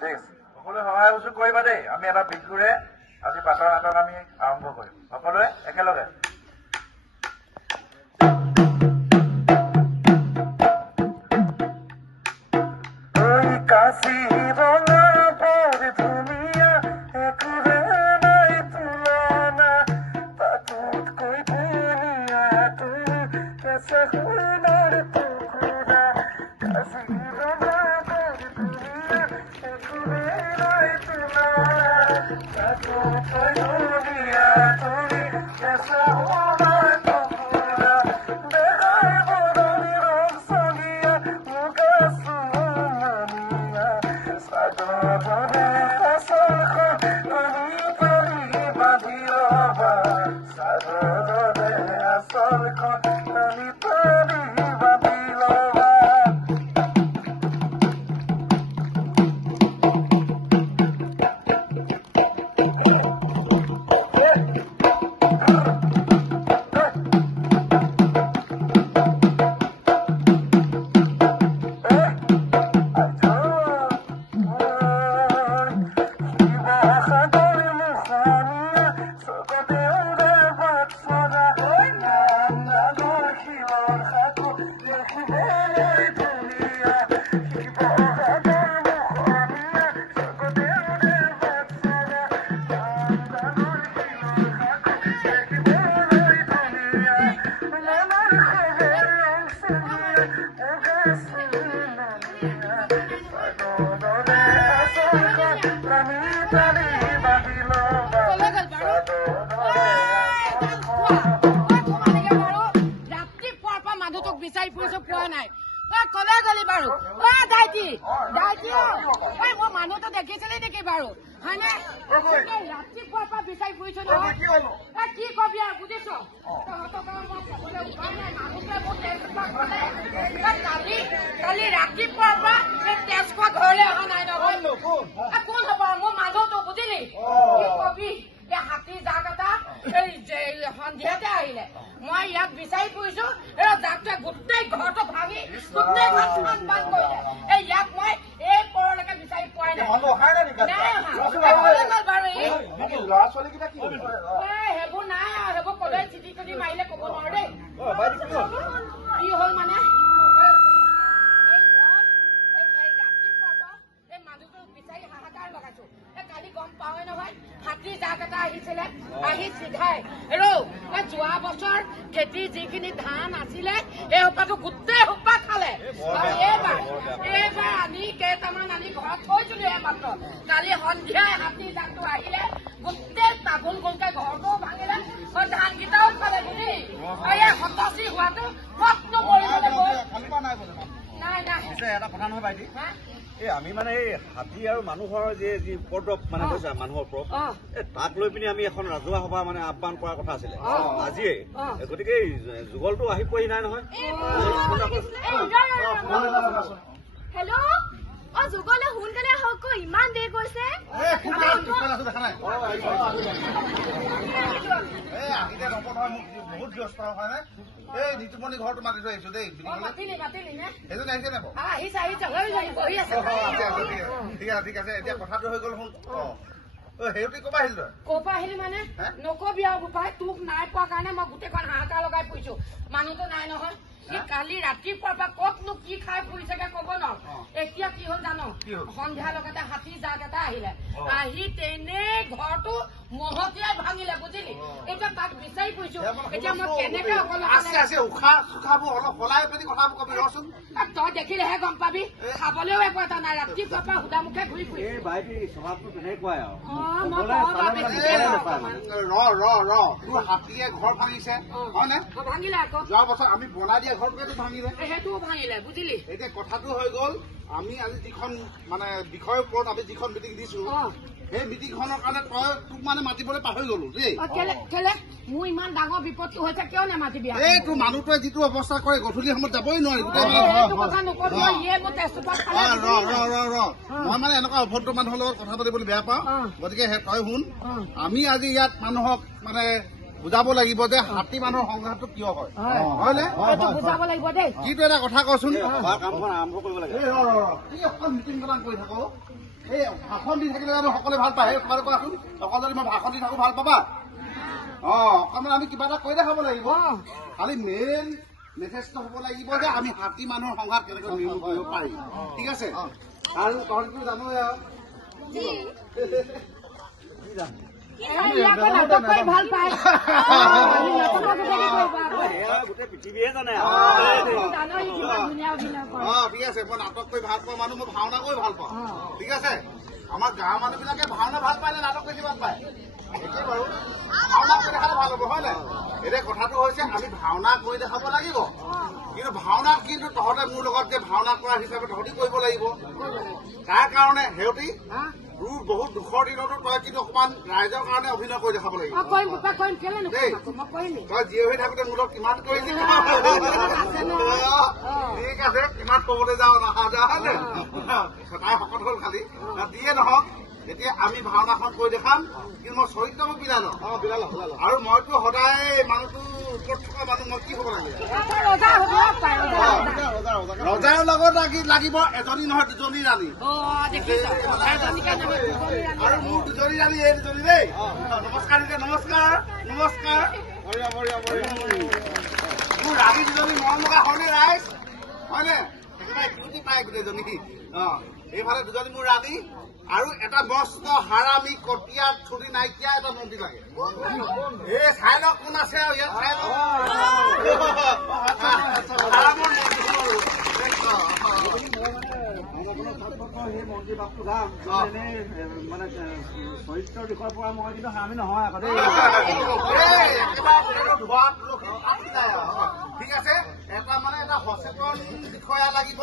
ঠিক আছে সকলোৱে সহায় সুযোগ কৰিবা দেই আমি এটা বিহুৰে আজি পাতৰ নাটক আমি আৰম্ভ কৰিম সকলোৱে একেলগে কাশী ৰঙা বৰ ধুনীয়া একোৰে নাই তুলনা তাতোতকৈ ধুনীয়া তুমি কেঁচা সোণাৰ টুকুৰা কাশী ৰঙা বৰ ধুনীয়া একোৰে নাই তুলনা তাতোতকৈ ধুনীয়া তুমি কেঁচা সোণাৰ টুকুৰা দেখাই বদলি ৰং চলিয়া মুগা বিচাৰি ফুৰিছো পোৱা নাই কলে গলি বাৰু দাইটি মই মানুহটো দেখিছিলি নেকি বাৰু হয়নে ৰাতিপুৱাৰ পৰা বিচাৰি ফুৰিছো কি কবি আৰু বুজিছ কালি ৰাতিপুৱাৰ পৰা তেজ খোৱা ঘৰলৈ অহা নাই নহয় কোন হব মোৰ মানুহটো বুজিলি কি কবি হাতী জাক এটা এই সন্ধিয়াতে আহিলে মই ইয়াক বিচাৰি ফুৰিছো জাকটোৱে গোটেই ঘৰটো ভাঙি গোটেই ঘৰখন বান্ধ কৰিলে ইয়াক মই এই পৰলৈকে বিচাৰি পোৱাই নাই সেইবোৰ নাই আৰু সেইবোৰ কলে চিঠি চিঠি মাৰিলে কব নোৱাৰো দেই কি হল মানে হাতী জাক এটা আহিছিলে আহি চিধাই যোৱা বছৰ খেতি যিখিনি ধান আছিলে এই সোপাটো গোটেই সোপা খালে আৰু এইবাৰ আনি কেইটামান আনি ঘৰত থৈছিলো মাত্ৰ কালি সন্ধিয়াই হাতী জাকটো আহিলে গোটেই তাবোল গোলকে ঘৰটোও ভাঙিলে ধানকেইটাও খালে বুজি এই হতাশী হোৱাটো কতনো মৰিবলৈ নাই নাই এটা কথা নহয় বাইদেউ আমি মানে এই হাতী আৰু মানুহৰ যি উপদ্ৰৱ মানে কৈছা মানুহৰ ওপৰত তাক লৈ পিনি আমি এখন ৰাজহুৱা সভা মানে আহ্বান কৰাৰ কথা আছিলে আজিয়ে গতিকে এই যুগলটো আহি পোৱাহি নাই নহয় হেল্ল' যুগলে সোনকালে আহক ইমান দেৰি কৰিছে বহুত ব্যস্ত হয় নে এই নিতুমণি ঘৰটো মাতি থৈ আহিছো দেই ঠিক আছে এতিয়া কথাটো হৈ গ'ল শুন সেইটি কবা আহিল তই কবা আহিলি মানে নকবি আৰু বোপাই তোক নাই পোৱা কাৰণে মই গোটেইখন হাহাকাৰ লগাই ফুৰিছো মানুহটো নাই নহয় কালি ৰাতিপুৱাৰ পৰা কতনো কি খাই ফুৰিছেগে কব নোৱাৰো এতিয়া কি হল জানো সন্ধিয়া লগতে হাতী জাক এটা আহিলে আহি তেনে ঘৰটো মহতিয়াই ভাঙিলে বুজিলি এতিয়া তাক বিচাৰি ফুৰিছো এতিয়া মই কেনেকে তই দেখিলেহে গম পাবি খাবলৈও একো এটা নাই ৰাতিপুৱাৰ পৰা সুদা মুখে ঘূৰি ফুৰি হাতীয়ে ঘৰ ভাঙিছে হয়নে ভাঙিলে আকৌ যোৱা বছৰ আমি বনাই দিয়া ঘৰটোকে ভাঙিলে সেইটোও ভাঙিলে বুজিলি এতিয়া কথাটো হৈ গ'ল আমি আজি যিখন মানে বিষয়ৰ ওপৰত আমি যিখন মিটিং দিছো সেই মিটিংখনৰ কাৰণে তই তোক মানে মাতিবলৈ পাহৰি গলো দেই মোৰ ইমান ডাঙৰ বিপদটো হৈছে কিয় নামাতিবি এই তোৰ মানুহটোৱে যিটো অৱস্থা কৰে গধূলি সময়ত যাবই নোৱাৰি মই মানে এনেকুৱা অভদ্ৰ মানুহৰ লগত কথা পাতিবলৈ বেয়া পাওঁ গতিকে তই শুন আমি আজি ইয়াত মানুহক মানে বুজাব লাগিব যে হাতী মানুহৰ সংঘাতটো কিয় হয় হয়নে বুজাব লাগিব দেই যিটো এটা কথা কচোন কামখন আৰম্ভ কৰিব লাগে মিটিং প্ৰদান কৰি থাকো এই ভাষণ দি থাকিলে আমি সকলোৱে ভাল পায় সেই তোমালোকে কোৱাচোন অকল যদি মই ভাষণ দি থাকো ভাল পাবা অকণমান আমি কিবা এটা কৰি দেখাব লাগিব খালি মেইন মেছেজটো হ'ব লাগিব যে আমি হাতী মানুহৰ সংঘাত কেনেকৈ নিৰ্মূল কৰিব পাৰি ঠিক আছে আৰু তহঁতিটো জানোৱে আৰু ভাল পায় গোটেই পৃথিৱীয়ে জানে ঠিক আছে মই নাটক কৰি ভাল পোৱা মানুহ মই ভাওনা কৰি ভাল পাওঁ ঠিক আছে আমাৰ গাঁৱৰ মানুহবিলাকে ভাওনা ভাল পায় নে নাটক বেছি ভাল পায় একেই বাৰু ভাওনা কৰি দেখালে ভাল হ'ব হয় নাই এতিয়া কথাটো হৈছে আমি ভাওনা কৰি দেখাব লাগিব কিন্তু ভাওনাত কিন্তু তহঁতে মোৰ লগত যে ভাওনা কৰা হিচাপে তহঁতি কৰিব লাগিব তাৰ কাৰণে সিহঁতি তোৰ বহুত দুখৰ দিনতো তই কিন্তু অকমান ৰাইজৰ কাৰণে অভিনয় কৰি দেখাব লাগিব তই জীয় হৈ থাকোতে মোৰ লগত কিমান কৰিলি ঠিক আছে কিমান কবলৈ যাওঁ নাহা যা হয় নে তাই শকত হ'ল খালি দিয়ে নহওক এতিয়া আমি ভাওনাখন কৰি দেখাম কিন্তু মই চৰিত্ৰ মোক বিলাই লওঁ আৰু মইতো সদায় মানুহটো ওপৰত থকা মানুহ মই কি হ'ব লাগে ৰজাৰ লগত লাগিব এজনী নহয় দুজনী ৰাণী আৰু মোৰ দুজনী ৰাণী এই দুজনী দেই নমস্কাৰ দিছে নমস্কাৰ নমস্কাৰ মোৰ ৰাণী দুজনী মৰম লগা হয়নে ৰাইজ হয়নে একেবাৰে পায় গোটেইজনী এইফালে দুজনী মোৰ ৰাণী আৰু এটা মস্ত হাৰামী কটীয়া চুৰি নাইকিয়া এটা মন্ত্ৰী লাগে এই চাই লওক কোন আছে আৰু ইয়াত চাই লওক সেই মন্ত্ৰী বাপটো যাম মানে চৰিত্ৰৰ দিশৰ পৰা মই কিন্তু হামি নহয় আকৌ দেই ঠিক আছে এটা মানে এটা সচেতন বিষয়া লাগিব